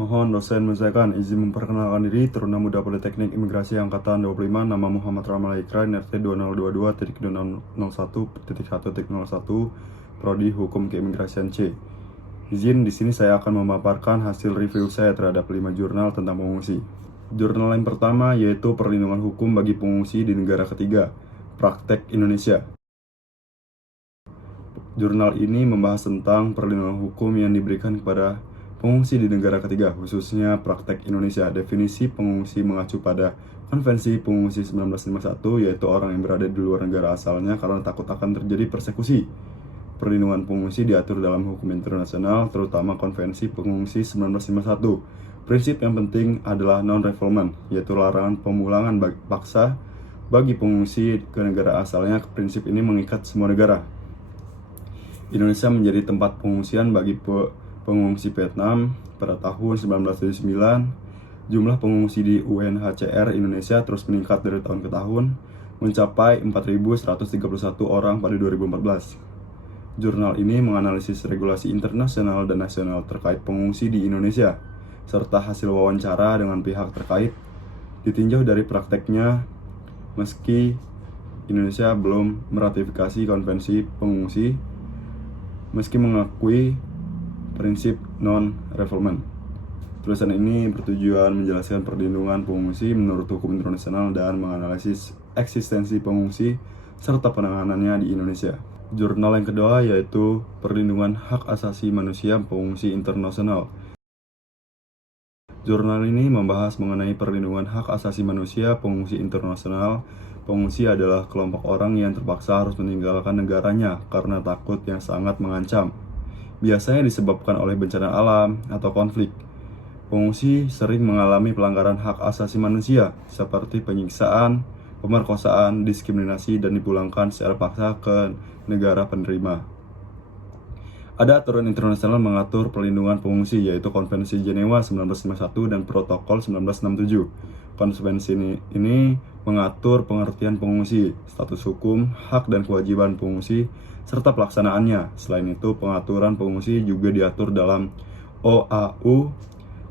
Mohon dosen menyesuaikan. Izin memperkenalkan diri, Taruna Muda Politeknik Imigrasi Angkatan 25, nama Muhammad Ramal Ikran, RT 2022.2001.1.1, Prodi Hukum Keimigrasian C. Izin, di sini saya akan memaparkan hasil review saya terhadap 5 jurnal tentang pengungsi. Jurnal yang pertama yaitu Perlindungan Hukum bagi Pengungsi di Negara Ketiga, Praktek Indonesia. Jurnal ini membahas tentang perlindungan hukum yang diberikan kepada pengungsi di negara ketiga, khususnya praktek Indonesia. Definisi pengungsi mengacu pada Konvensi Pengungsi 1951, yaitu orang yang berada di luar negara asalnya karena takut akan terjadi persekusi. Perlindungan pengungsi diatur dalam hukum internasional, terutama Konvensi Pengungsi 1951. Prinsip yang penting adalah non-refoulement, yaitu larangan pemulangan paksa bagi pengungsi ke negara asalnya. Prinsip ini mengikat semua negara. Indonesia menjadi tempat pengungsian bagi pengungsi Vietnam pada tahun 1979. Jumlah pengungsi di UNHCR Indonesia terus meningkat dari tahun ke tahun, mencapai 4.131 orang pada 2014. Jurnal ini menganalisis regulasi internasional dan nasional terkait pengungsi di Indonesia, serta hasil wawancara dengan pihak terkait. Ditinjau dari prakteknya, meski Indonesia belum meratifikasi konvensi pengungsi, meski mengakui prinsip non-refoulement. Tulisan ini bertujuan menjelaskan perlindungan pengungsi menurut hukum internasional dan menganalisis eksistensi pengungsi serta penanganannya di Indonesia. Jurnal yang kedua yaitu Perlindungan Hak Asasi Manusia Pengungsi Internasional. Jurnal ini membahas mengenai perlindungan hak asasi manusia pengungsi internasional. Pengungsi adalah kelompok orang yang terpaksa harus meninggalkan negaranya karena takut yang sangat mengancam. Biasanya disebabkan oleh bencana alam atau konflik. Pengungsi sering mengalami pelanggaran hak asasi manusia seperti penyiksaan, pemerkosaan, diskriminasi, dan dipulangkan secara paksa ke negara penerima. Ada aturan internasional mengatur perlindungan pengungsi, yaitu Konvensi Jenewa 1951 dan Protokol 1967. Konvensi ini mengatur pengertian pengungsi, status hukum, hak dan kewajiban pengungsi, serta pelaksanaannya. Selain itu, pengaturan pengungsi juga diatur dalam OAU,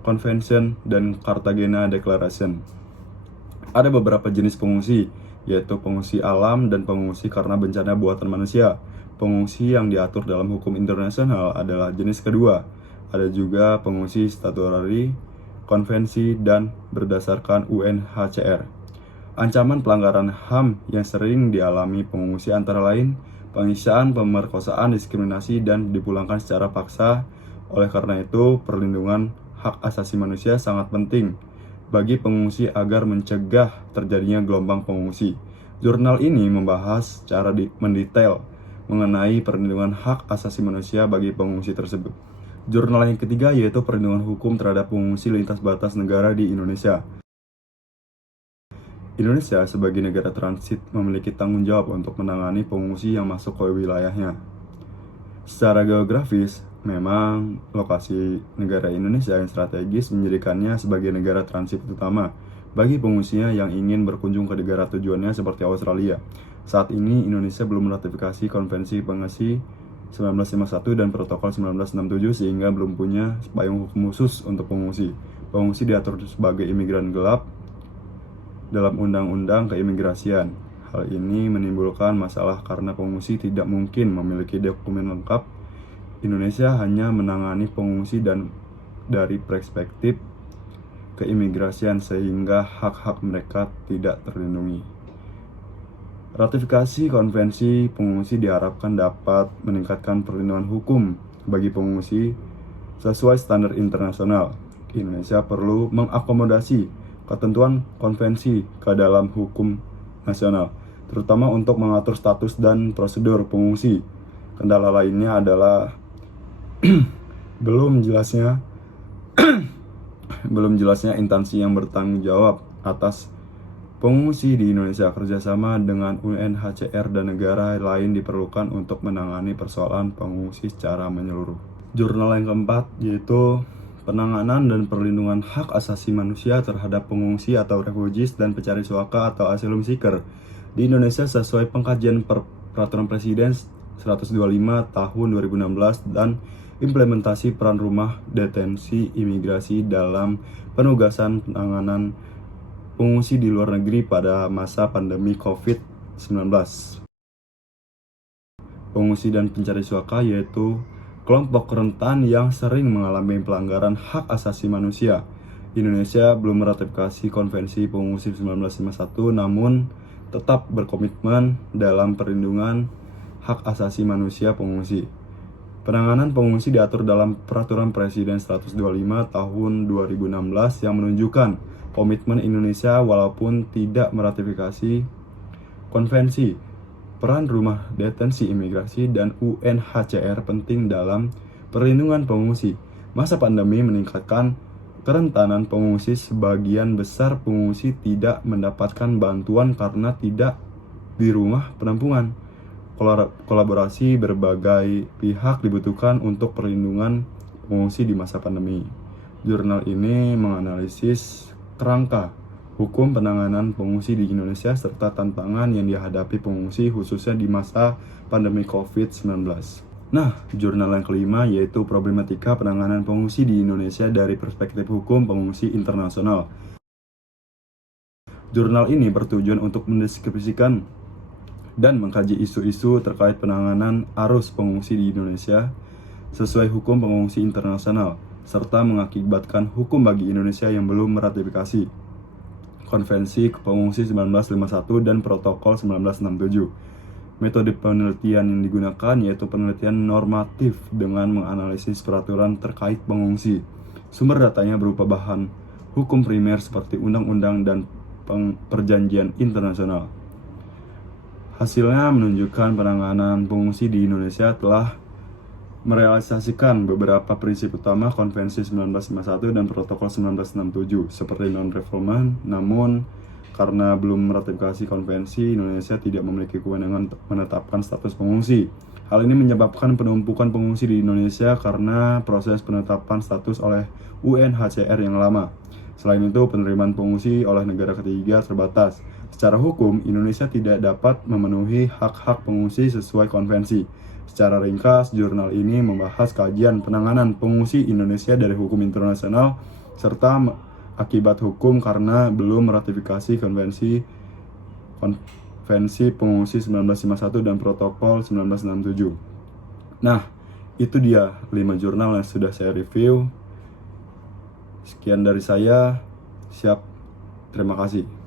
Convention, dan Cartagena Declaration. Ada beberapa jenis pengungsi, yaitu pengungsi alam dan pengungsi karena bencana buatan manusia. Pengungsi yang diatur dalam hukum internasional adalah jenis kedua. Ada juga pengungsi statutory, konvensi, dan berdasarkan UNHCR. Ancaman pelanggaran HAM yang sering dialami pengungsi antara lain penyiksaan, pemerkosaan, diskriminasi, dan dipulangkan secara paksa. Oleh karena itu, perlindungan hak asasi manusia sangat penting bagi pengungsi agar mencegah terjadinya gelombang pengungsi. Jurnal ini membahas secara mendetail mengenai perlindungan hak asasi manusia bagi pengungsi tersebut. Jurnal yang ketiga yaitu Perlindungan Hukum terhadap Pengungsi Lintas Batas Negara di Indonesia. Indonesia sebagai negara transit memiliki tanggung jawab untuk menangani pengungsi yang masuk ke wilayahnya. Secara geografis, memang lokasi negara Indonesia yang strategis menjadikannya sebagai negara transit utama bagi pengungsinya yang ingin berkunjung ke negara tujuannya seperti Australia. Saat ini Indonesia belum meratifikasi Konvensi Pengungsi 1951 dan Protokol 1967 sehingga belum punya payung hukum khusus untuk pengungsi. Pengungsi diatur sebagai imigran gelap dalam Undang-Undang Keimigrasian. Hal ini menimbulkan masalah karena pengungsi tidak mungkin memiliki dokumen lengkap. Indonesia hanya menangani pengungsi dan dari perspektif keimigrasian sehingga hak-hak mereka tidak terlindungi. Ratifikasi konvensi pengungsi diharapkan dapat meningkatkan perlindungan hukum bagi pengungsi sesuai standar internasional. Indonesia perlu mengakomodasi ketentuan konvensi ke dalam hukum nasional, terutama untuk mengatur status dan prosedur pengungsi. Kendala lainnya adalah belum jelasnya instansi yang bertanggung jawab atas pengungsi di Indonesia. Kerjasama dengan UNHCR dan negara lain diperlukan untuk menangani persoalan pengungsi secara menyeluruh. Jurnal yang keempat yaitu Penanganan dan Perlindungan Hak Asasi Manusia terhadap Pengungsi atau Refugees dan Pencari Suaka atau Asylum Seeker di Indonesia sesuai pengkajian Peraturan Presiden 125 tahun 2016 dan implementasi peran rumah detensi imigrasi dalam penugasan penanganan pengungsi di luar negeri pada masa pandemi COVID-19. Pengungsi dan pencari suaka yaitu kelompok rentan yang sering mengalami pelanggaran hak asasi manusia. Indonesia belum meratifikasi Konvensi Pengungsi 1951, namun tetap berkomitmen dalam perlindungan hak asasi manusia pengungsi. Penanganan pengungsi diatur dalam Peraturan Presiden 125 tahun 2016 yang menunjukkan komitmen Indonesia walaupun tidak meratifikasi konvensi. Peran rumah detensi imigrasi dan UNHCR penting dalam perlindungan pengungsi. Masa pandemi meningkatkan kerentanan pengungsi. Sebagian besar pengungsi tidak mendapatkan bantuan karena tidak di rumah penampungan. Kolaborasi berbagai pihak dibutuhkan untuk perlindungan pengungsi di masa pandemi. Jurnal ini menganalisis kerangka hukum penanganan pengungsi di Indonesia serta tantangan yang dihadapi pengungsi khususnya di masa pandemi COVID-19. Nah, jurnal yang kelima yaitu problematika penanganan pengungsi di Indonesia dari perspektif hukum pengungsi internasional. Jurnal ini bertujuan untuk mendeskripsikan dan mengkaji isu-isu terkait penanganan arus pengungsi di Indonesia sesuai hukum pengungsi internasional, serta mengakibatkan hukum bagi Indonesia yang belum meratifikasi Konvensi Pengungsi 1951 dan Protokol 1967. Metode penelitian yang digunakan yaitu penelitian normatif dengan menganalisis peraturan terkait pengungsi. Sumber datanya berupa bahan hukum primer seperti undang-undang dan perjanjian internasional. Hasilnya menunjukkan penanganan pengungsi di Indonesia telah merealisasikan beberapa prinsip utama Konvensi 1951 dan Protokol 1967 seperti non-refoulement. Namun karena belum meratifikasi konvensi, Indonesia tidak memiliki kewenangan menetapkan status pengungsi. Hal ini menyebabkan penumpukan pengungsi di Indonesia karena proses penetapan status oleh UNHCR yang lama. Selain itu, penerimaan pengungsi oleh negara ketiga terbatas. Secara hukum, Indonesia tidak dapat memenuhi hak-hak pengungsi sesuai konvensi. Secara ringkas, jurnal ini membahas kajian penanganan pengungsi Indonesia dari hukum internasional serta akibat hukum karena belum meratifikasi Konvensi Pengungsi 1951 dan Protokol 1967. Nah, itu dia 5 jurnal yang sudah saya review. Sekian dari saya. Siap. Terima kasih.